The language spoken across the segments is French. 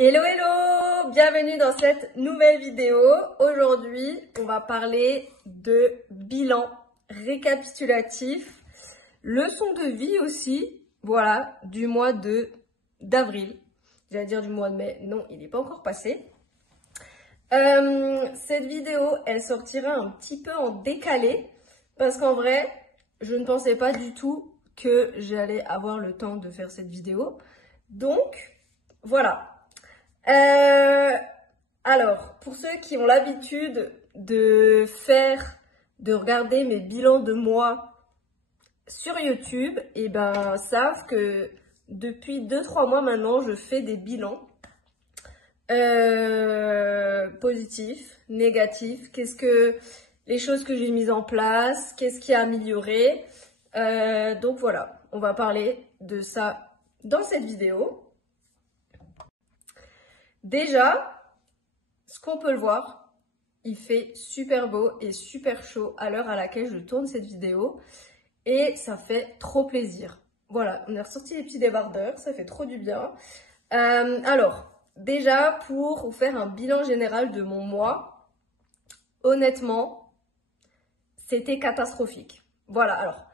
Hello hello, bienvenue dans cette nouvelle vidéo. Aujourd'hui, on va parler de bilan récapitulatif, leçon de vie aussi, voilà, du mois d'avril. J'allais dire du mois de mai, non, il n'est pas encore passé. Cette vidéo, elle sortira un petit peu en décalé parce qu'en vrai, je ne pensais pas du tout que j'allais avoir le temps de faire cette vidéo. Donc, voilà. Alors, pour ceux qui ont l'habitude de regarder mes bilans de mois sur YouTube, et ben, savent que depuis 2-3 mois maintenant, je fais des bilans positifs, négatifs. Qu'est-ce que les choses que j'ai mises en place, qu'est-ce qui a amélioré. Donc voilà, on va parler de ça dans cette vidéo. Déjà, ce qu'on peut le voir, il fait super beau et super chaud à l'heure à laquelle je tourne cette vidéo et ça fait trop plaisir. Voilà, on a ressorti les petits débardeurs, ça fait trop du bien. Alors, déjà pour vous faire un bilan général de mon mois, honnêtement, c'était catastrophique. Voilà, alors,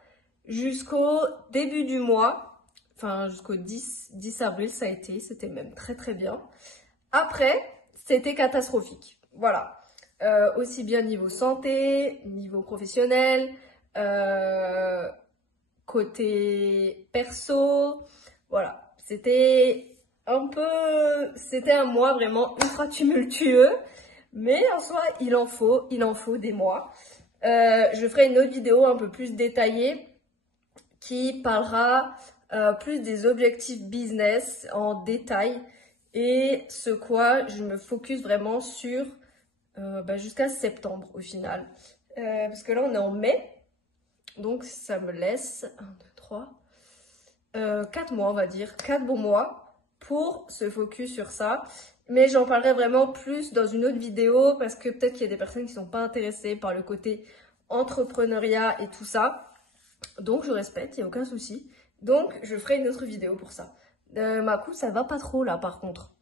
jusqu'au début du mois, enfin jusqu'au 10 avril, c'était même très très bien. Après, c'était catastrophique. Voilà. Aussi bien niveau santé, niveau professionnel, côté perso. Voilà. C'était un mois vraiment ultra tumultueux. Mais en soi, il en faut des mois. Je ferai une autre vidéo un peu plus détaillée qui parlera plus des objectifs business en détail. Et ce quoi je me focus vraiment sur jusqu'à septembre au final. Parce que là on est en mai. Donc ça me laisse 1, 2, 3, 4 mois on va dire. 4 bons mois pour se focus sur ça. Mais j'en parlerai vraiment plus dans une autre vidéo. Parce que peut-être qu'il y a des personnes qui ne sont pas intéressées par le côté entrepreneuriat et tout ça. Donc je respecte, il n'y a aucun souci. Donc je ferai une autre vidéo pour ça. Ma coupe, ça va pas trop là par contre.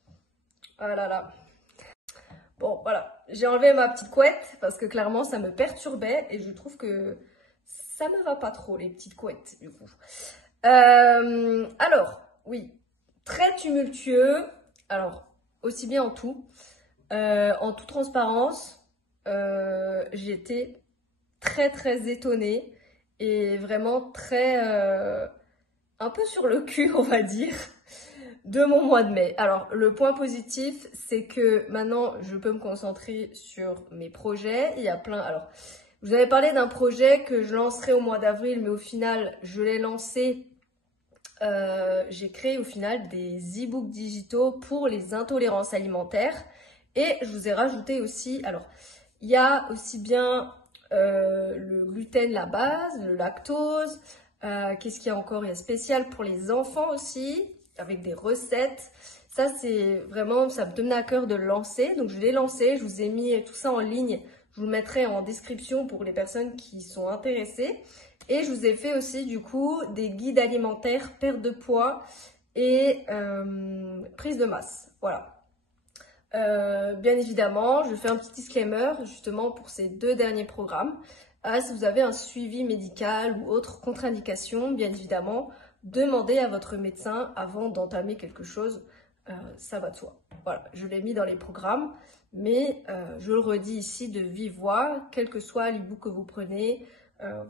Ah là là. Bon, voilà. J'ai enlevé ma petite couette parce que clairement, ça me perturbait et je trouve que ça me va pas trop, les petites couettes, du coup. Alors, oui, très tumultueux. Alors, aussi bien en toute transparence, j'étais très, très étonnée et vraiment très... un peu sur le cul, on va dire, de mon mois de mai. Alors, le point positif, c'est que maintenant, je peux me concentrer sur mes projets. Il y a plein... Alors, je vous avais parlé d'un projet que je lancerai au mois d'avril, mais au final, je l'ai lancé. J'ai créé au final des e-books digitaux pour les intolérances alimentaires. Et je vous ai rajouté aussi... Alors, il y a aussi bien le gluten, la base, le lactose... qu'est-ce qu'il y a encore? Il y a spécial pour les enfants aussi, avec des recettes. Ça, c'est vraiment, ça me tenait à cœur de le lancer. Donc, je l'ai lancé. Je vous ai mis tout ça en ligne. Je vous le mettrai en description pour les personnes qui sont intéressées. Et je vous ai fait aussi, du coup, des guides alimentaires, perte de poids et prise de masse. Voilà. Bien évidemment, je fais un petit disclaimer justement pour ces 2 derniers programmes. Si vous avez un suivi médical ou autre contre-indication, bien évidemment, demandez à votre médecin avant d'entamer quelque chose, ça va de soi. Voilà, je l'ai mis dans les programmes, mais je le redis ici de vive voix, quel que soit l'e-book que vous prenez,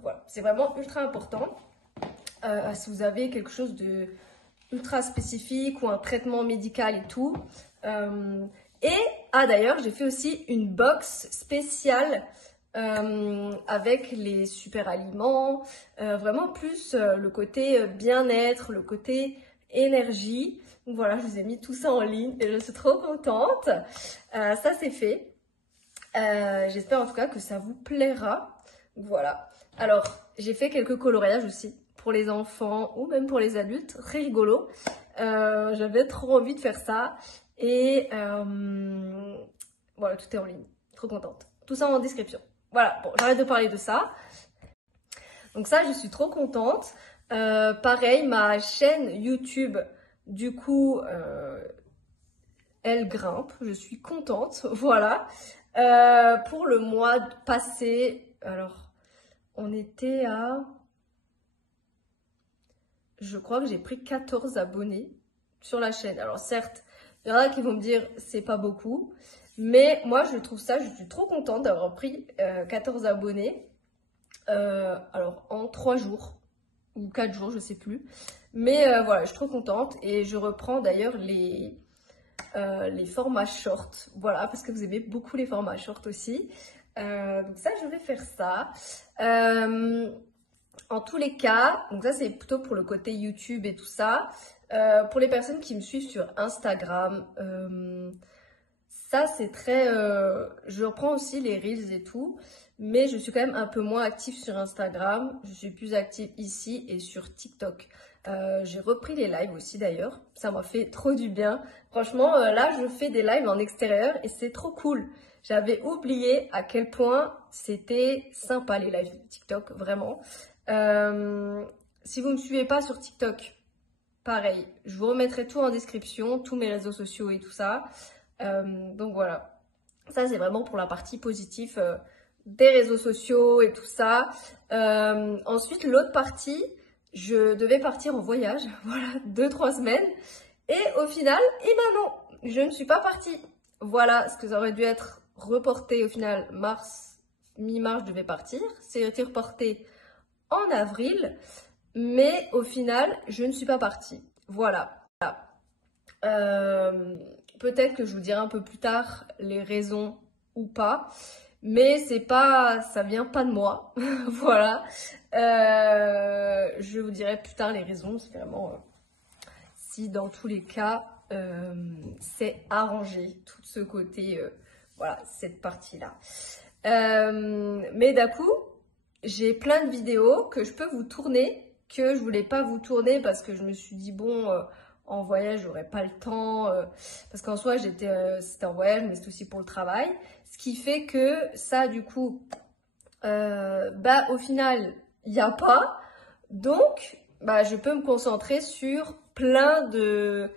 voilà, c'est vraiment ultra important. Si vous avez quelque chose de ultra spécifique ou un traitement médical et tout. D'ailleurs, j'ai fait aussi une box spéciale avec les super aliments, vraiment plus le côté bien-être, le côté énergie. Donc voilà, je vous ai mis tout ça en ligne et je suis trop contente. Ça c'est fait. J'espère en tout cas que ça vous plaira. Voilà. Alors, j'ai fait quelques coloriages aussi pour les enfants ou même pour les adultes, très rigolo. J'avais trop envie de faire ça et voilà, tout est en ligne. Trop contente. Tout ça en description. Voilà, bon, j'arrête de parler de ça. Donc ça, je suis trop contente. Pareil, ma chaîne YouTube, du coup, elle grimpe, je suis contente, voilà. Pour le mois passé, alors on était à... Je crois que j'ai pris 14 abonnés sur la chaîne. Alors certes, il y en a qui vont me dire c'est pas beaucoup, mais moi je trouve ça, je suis trop contente d'avoir pris 14 abonnés. Alors en 3 jours ou 4 jours, je sais plus. Mais voilà, je suis trop contente et je reprends d'ailleurs les formats short. Voilà, parce que vous aimez beaucoup les formats short aussi. Donc ça, je vais faire ça. En tous les cas, donc ça c'est plutôt pour le côté YouTube et tout ça. Pour les personnes qui me suivent sur Instagram, ça c'est très... je reprends aussi les Reels et tout, mais je suis quand même un peu moins active sur Instagram. Je suis plus active ici et sur TikTok. J'ai repris les lives aussi d'ailleurs. Ça m'a fait trop du bien. Franchement, là je fais des lives en extérieur et c'est trop cool. J'avais oublié à quel point c'était sympa les lives TikTok, vraiment. Si vous ne me suivez pas sur TikTok, pareil, je vous remettrai tout en description, tous mes réseaux sociaux et tout ça. Donc voilà, ça c'est vraiment pour la partie positive des réseaux sociaux et tout ça. Ensuite, l'autre partie, je devais partir en voyage, voilà, 2-3 semaines. Et au final, eh ben non, je ne suis pas partie. Voilà, ce que ça aurait dû être reporté au final, mi-mars, je devais partir. C'est été reporté en avril, mais au final, je ne suis pas partie. Voilà. Peut-être que je vous dirai un peu plus tard les raisons ou pas, mais c'est pas, ça vient pas de moi. Voilà. Je vous dirai plus tard les raisons, c'est vraiment si dans tous les cas c'est arrangé, tout ce côté, voilà, cette partie-là. Mais d'un coup, j'ai plein de vidéos que je peux vous tourner, que je voulais pas vous tourner parce que je me suis dit, bon, en voyage, j'aurais pas le temps. Parce qu'en soi, c'était en voyage, mais c'est aussi pour le travail. Ce qui fait que ça, du coup, bah, au final, il n'y a pas. Donc, bah, je peux me concentrer sur plein de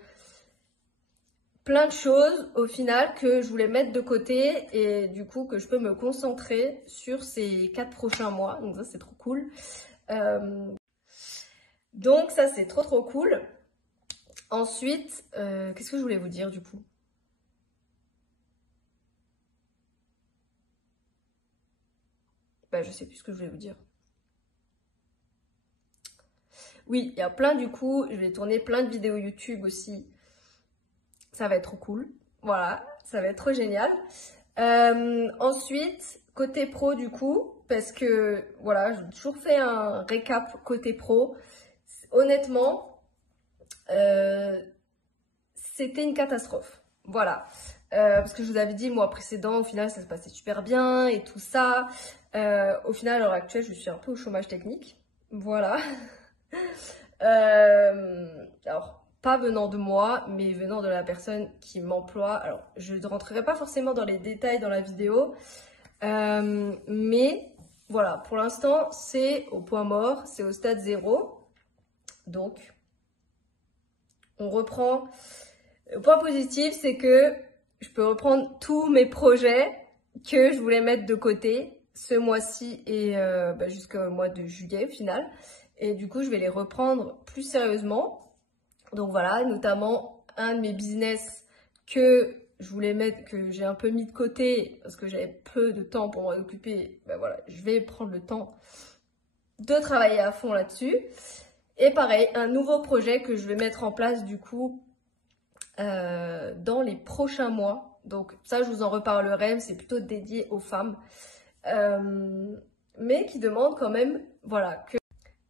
choses au final que je voulais mettre de côté et du coup que je peux me concentrer sur ces 4 prochains mois. Donc ça c'est trop cool. Donc ça c'est trop cool. Ensuite, qu'est-ce que je voulais vous dire du coup? Bah je sais plus ce que je voulais vous dire. Oui, il y a plein du coup, je vais tourner plein de vidéos YouTube aussi. Ça va être trop cool. Voilà, ça va être trop génial. Ensuite, côté pro du coup, parce que voilà, j'ai toujours fait un récap côté pro. Honnêtement, c'était une catastrophe. Voilà. Parce que je vous avais dit, le mois précédent, au final, ça se passait super bien et tout ça. Au final, à l'heure actuelle, je suis un peu au chômage technique. Voilà. Alors, pas venant de moi, mais venant de la personne qui m'emploie. Alors, je ne rentrerai pas forcément dans les détails dans la vidéo, mais voilà, pour l'instant, c'est au point mort, c'est au stade 0. Donc, on reprend. Le point positif, c'est que je peux reprendre tous mes projets que je voulais mettre de côté ce mois-ci et bah, jusqu'au mois de juillet au final. Et du coup, je vais les reprendre plus sérieusement. Donc voilà, notamment un de mes business que je voulais mettre, que j'ai un peu mis de côté parce que j'avais peu de temps pour m'en occuper. Ben voilà, je vais prendre le temps de travailler à fond là-dessus. Et pareil, un nouveau projet que je vais mettre en place du coup dans les prochains mois. Donc ça, je vous en reparlerai, c'est plutôt dédié aux femmes. Mais qui demande quand même, voilà, que...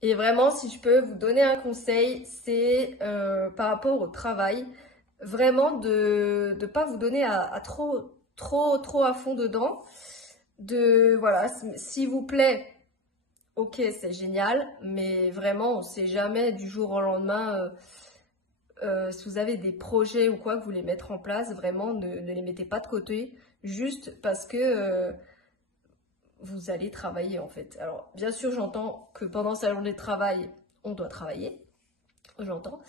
Et vraiment, si je peux vous donner un conseil, c'est par rapport au travail, vraiment de ne pas vous donner à trop à fond dedans. Voilà, s'il vous plaît, ok, c'est génial, mais vraiment, on ne sait jamais du jour au lendemain. Si vous avez des projets ou quoi que vous voulez mettre en place, vraiment, ne les mettez pas de côté, juste parce que vous allez travailler en fait. Alors bien sûr j'entends que pendant sa journée de travail on doit travailler, j'entends,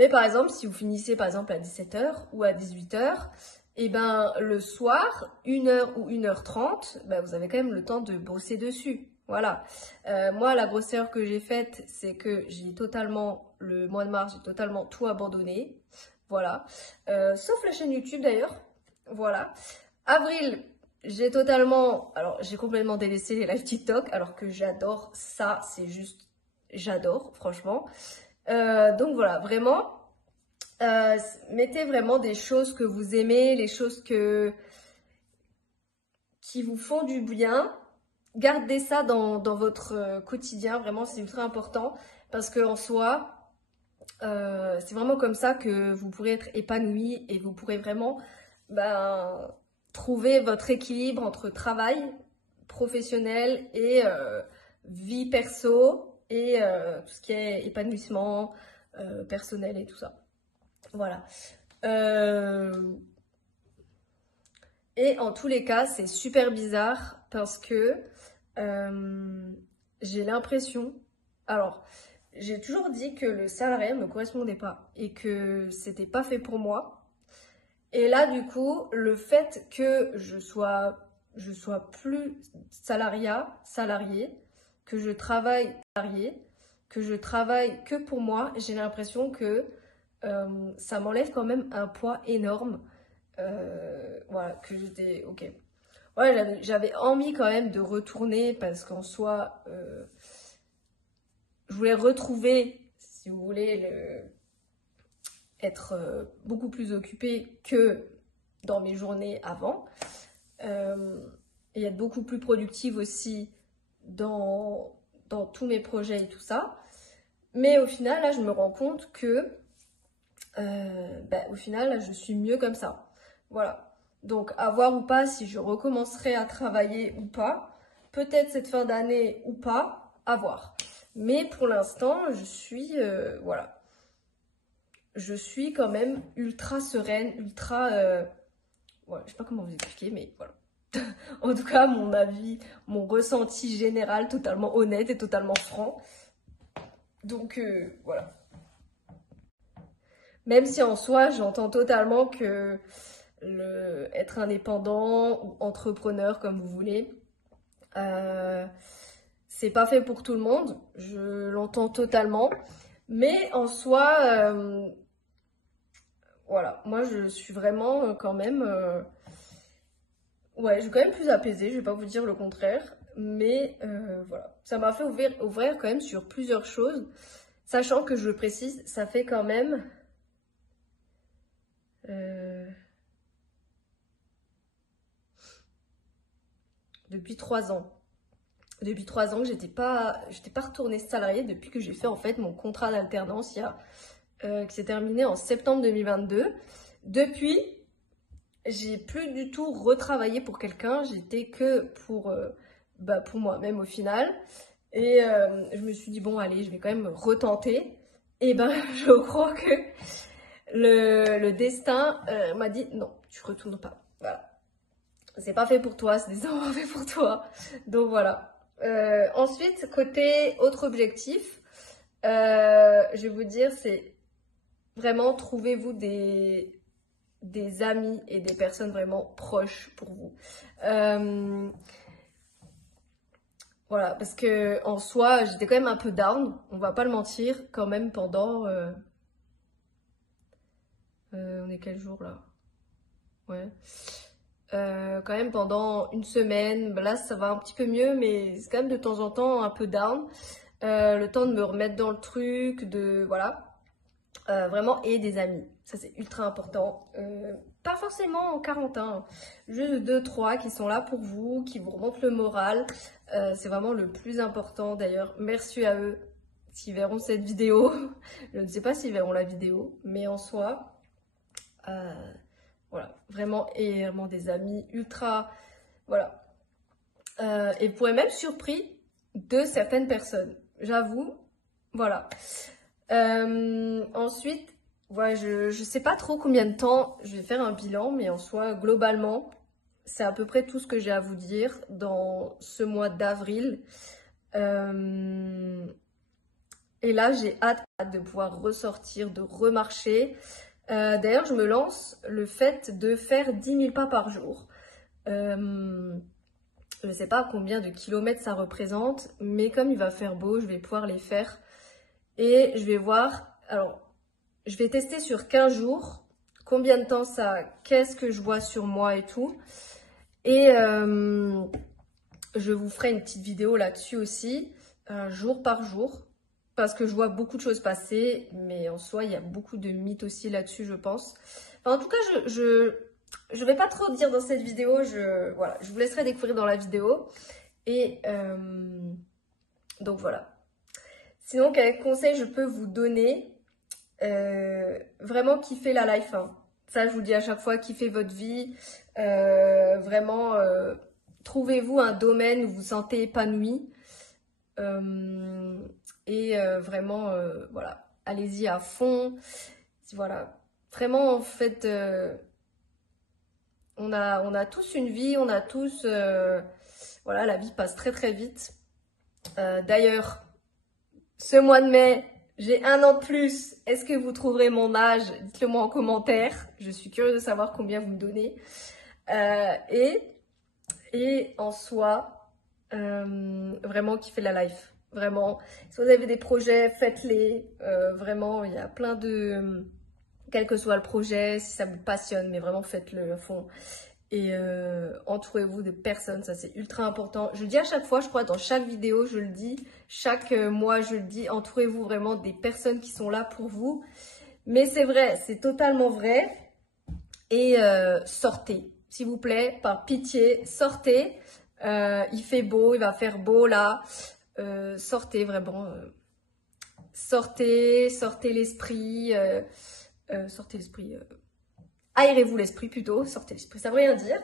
Mais par exemple, si vous finissez par exemple à 17h ou à 18h, et ben le soir, 1h ou 1h30, ben, vous avez quand même le temps de bosser dessus. Voilà. Moi, la grosse erreur que j'ai faite, c'est que j'ai totalement, le mois de mars, j'ai totalement tout abandonné. Voilà. Sauf la chaîne YouTube d'ailleurs. Voilà. Avril, alors j'ai complètement délaissé les lives TikTok, alors que j'adore ça, c'est juste, j'adore, franchement. Donc voilà, vraiment, mettez vraiment des choses que vous aimez, les choses qui vous font du bien. Gardez ça dans votre quotidien, vraiment, c'est ultra important, parce qu'en soi, c'est vraiment comme ça que vous pourrez être épanoui et vous pourrez vraiment ben, trouver votre équilibre entre travail professionnel et vie perso et tout ce qui est épanouissement personnel et tout ça. Voilà. Et en tous les cas, c'est super bizarre parce que j'ai l'impression... Alors, j'ai toujours dit que le salariat ne me correspondait pas et que c'était pas fait pour moi. Et là, du coup, le fait que je sois plus salarié, que je travaille salarié, que je travaille que pour moi, j'ai l'impression que ça m'enlève quand même un poids énorme. Voilà, que j'étais ok. Ouais, j'avais envie quand même de retourner parce qu'en soi, je voulais retrouver, si vous voulez, être beaucoup plus occupée que dans mes journées avant. Et être beaucoup plus productive aussi dans tous mes projets et tout ça. Mais au final, là, je me rends compte que, au final, là, je suis mieux comme ça. Voilà. Donc, à voir ou pas si je recommencerai à travailler ou pas. Peut-être cette fin d'année ou pas, à voir. Mais pour l'instant, voilà. Je suis quand même ultra sereine, ultra... ouais, je sais pas comment vous expliquer, mais voilà. En tout cas, mon avis, mon ressenti général, totalement honnête et totalement franc. Donc, voilà. Même si en soi, j'entends totalement que être indépendant ou entrepreneur, comme vous voulez, c'est pas fait pour tout le monde. Je l'entends totalement. Mais en soi, voilà, moi je suis vraiment quand même... ouais, je suis quand même plus apaisée, je vais pas vous dire le contraire. Mais voilà, ça m'a fait ouvrir quand même sur plusieurs choses. Sachant que je le précise, ça fait quand même... depuis 3 ans. Depuis 3 ans que j'étais pas retournée salariée depuis que j'ai fait en fait mon contrat d'alternance qui s'est terminé en septembre 2022. Depuis, j'ai plus du tout retravaillé pour quelqu'un, j'étais que pour moi-même au final. Et je me suis dit bon allez, je vais quand même retenter. Et ben je crois que le destin m'a dit non, tu retournes pas. Voilà. C'est pas fait pour toi, c'est décemment pas fait pour toi. Donc voilà. Ensuite, côté autre objectif, je vais vous dire, c'est vraiment trouvez-vous des amis et des personnes vraiment proches pour vous. Voilà, parce que en soi, j'étais quand même un peu down, on va pas le mentir, quand même pendant... on est quel jour là? Ouais. Quand même pendant une semaine, là ça va un petit peu mieux, mais c'est quand même de temps en temps un peu down. Le temps de me remettre dans le truc, voilà. Vraiment, et des amis. Ça, c'est ultra important. Pas forcément en 40 ans, juste 2-3 qui sont là pour vous, qui vous remontent le moral. C'est vraiment le plus important. D'ailleurs, merci à eux s'ils verront cette vidéo. Je ne sais pas s'ils verront la vidéo, mais en soi, voilà, vraiment, et vraiment des amis ultra, voilà. Et vous pourrez même surpris de certaines personnes, j'avoue, voilà. Ensuite, voilà, je sais pas trop combien de temps je vais faire un bilan, mais en soi, globalement, c'est à peu près tout ce que j'ai à vous dire dans ce mois d'avril. Et là, j'ai hâte de pouvoir ressortir, de remarcher. D'ailleurs, je me lance le fait de faire 10 000 pas par jour. Je ne sais pas combien de kilomètres ça représente, mais comme il va faire beau, je vais pouvoir les faire. Et je vais voir, alors, je vais tester sur 15 jours, combien de temps ça, qu'est-ce que je vois sur moi et tout. Et je vous ferai une petite vidéo là-dessus aussi, jour par jour, parce que je vois beaucoup de choses passer, mais en soi, il y a beaucoup de mythes aussi là-dessus, je pense. Enfin, en tout cas, je vais pas trop dire dans cette vidéo, voilà, je vous laisserai découvrir dans la vidéo. Et donc voilà. Sinon, quel conseil je peux vous donner? Vraiment kiffer la life, hein. Ça, je vous le dis à chaque fois, kiffez votre vie. Vraiment, trouvez-vous un domaine où vous vous sentez épanoui. Vraiment, voilà, allez-y à fond. Voilà, vraiment, en fait, on a tous une vie, on a tous... voilà, la vie passe très très vite. D'ailleurs, ce mois de mai, j'ai 1 an de plus. Est-ce que vous trouverez mon âge? Dites-le moi en commentaire. Je suis curieuse de savoir combien vous me donnez. Et en soi, vraiment kiffer la life. Vraiment, si vous avez des projets, faites-les. Vraiment, il y a plein de... Quel que soit le projet, si ça vous passionne, mais vraiment faites-le à fond. Et entourez-vous de personnes, ça c'est ultra important. Je le dis à chaque fois, je crois, dans chaque vidéo, je le dis. Chaque mois, je le dis. Entourez-vous vraiment des personnes qui sont là pour vous. Mais c'est vrai, c'est totalement vrai. Et sortez, s'il vous plaît, par pitié, sortez. Il fait beau, il va faire beau là. Sortez vraiment. Sortez l'esprit. Sortez l'esprit. Aérez-vous l'esprit plutôt, sortez l'esprit, ça veut rien dire.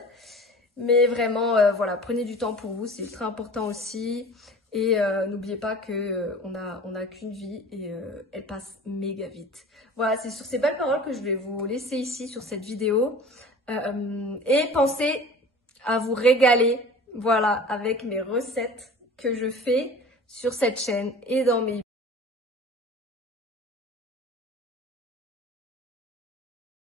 Mais vraiment, voilà, prenez du temps pour vous, c'est ultra important aussi. Et n'oubliez pas que on a qu'une vie et elle passe méga vite. Voilà, c'est sur ces belles paroles que je vais vous laisser ici sur cette vidéo. Et pensez à vous régaler, voilà, avec mes recettes que je fais sur cette chaîne et dans mes